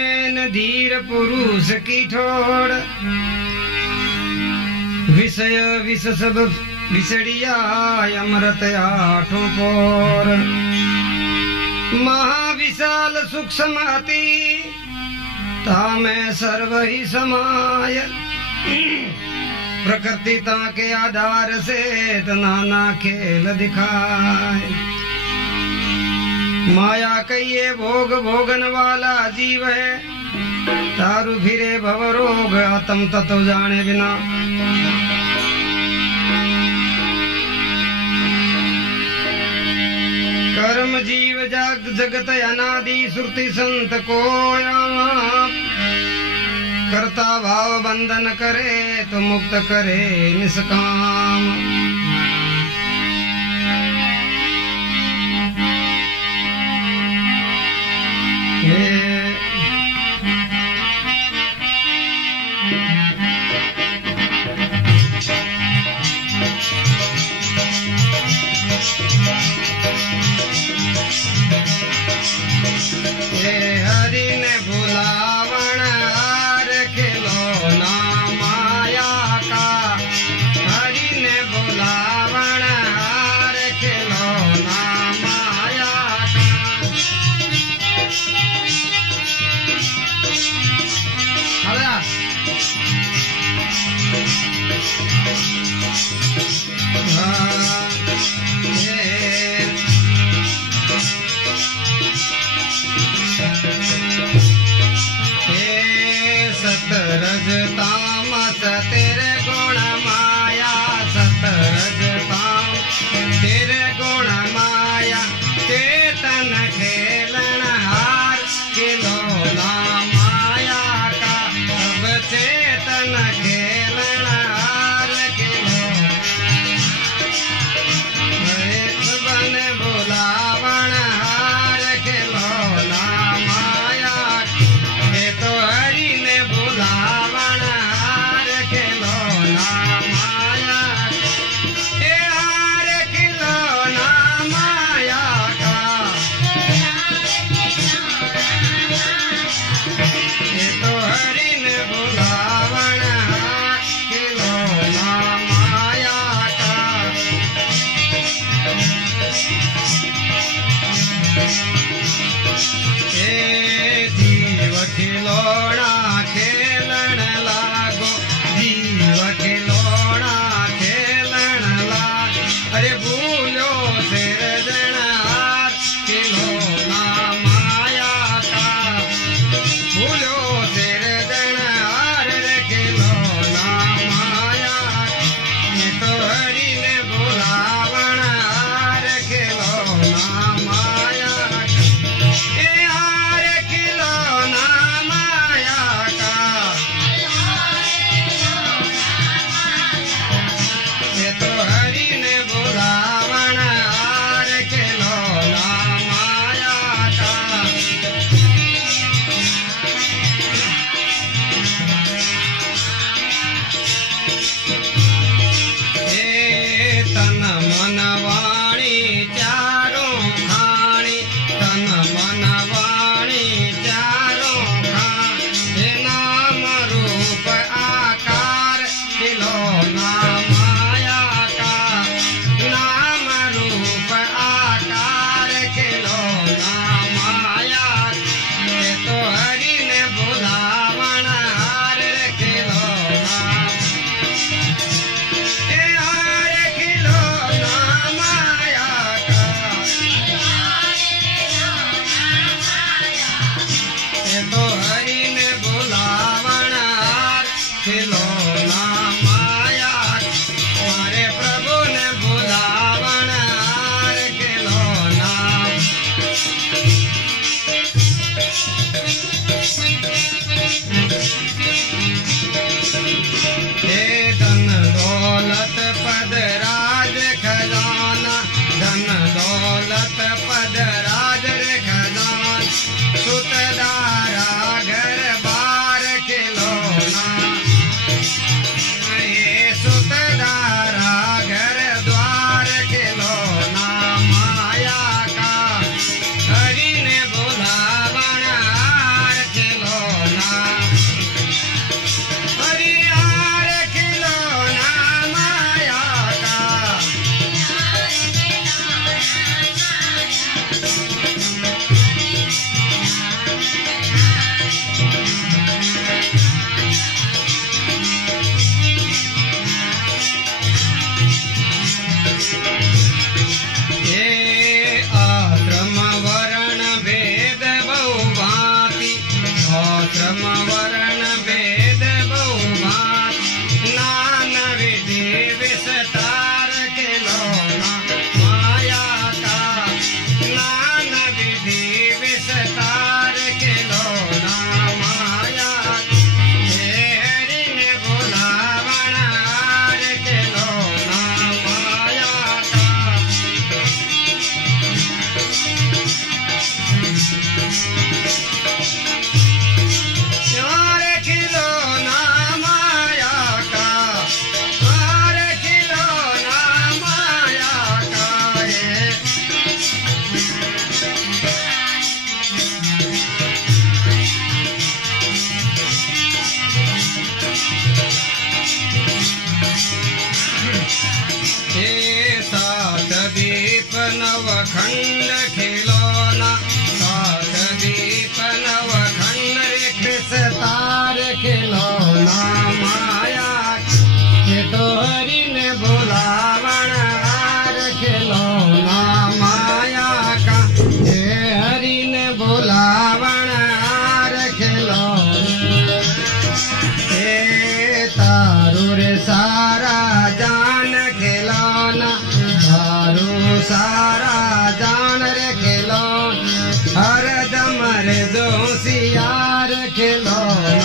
नैन धीर पुरुष की ठोड़, विषय विष सब विसड़िया अमृत आठों पोर। महाविशाल सूक्ष्म अति तामें सर्व ही समाय, प्रकृति के आधार से नाना खेल दिखाए। माया कहिए भोग भोगन वाला जीव है, तारु फिरे भव रोग आत्म तत्व जाने बिना। कर्म जीव जाग जगत अनादि श्रुति संत को करता भाव बंधन करे तो मुक्त करे निष्काम। हरि ने भुलावण हार खिलौना माया का, हरि ने भुलावण हार खिलौना माया सतरज तामस तेरे गुण माया, सतरज ताम तेरे गुण माया, चेतन खेलन हार खिलौना माया का, सब चेतन खेलन हार खिलौना श्रम वर्ण भेद बहुभात नाना विधि विस्तार खिलौना माया का नाना विधि विस्तार खिलौना माया हरि ने बुलावण हार खिलौना माया का यार खिलौना माया का यार खिलौना माया का है हे सात दीप नवखंड खिलौना सात दीप नवखंड विस्तार खिलौना माया के तो हरि ने बुलावण हार खिलौना माया का हे हरि ने बुलावण हार खिलौना हे तारू रे सारा जान खिलौना तारू सारा जान रे खिलौना हर दम रे दोसियार खिलौना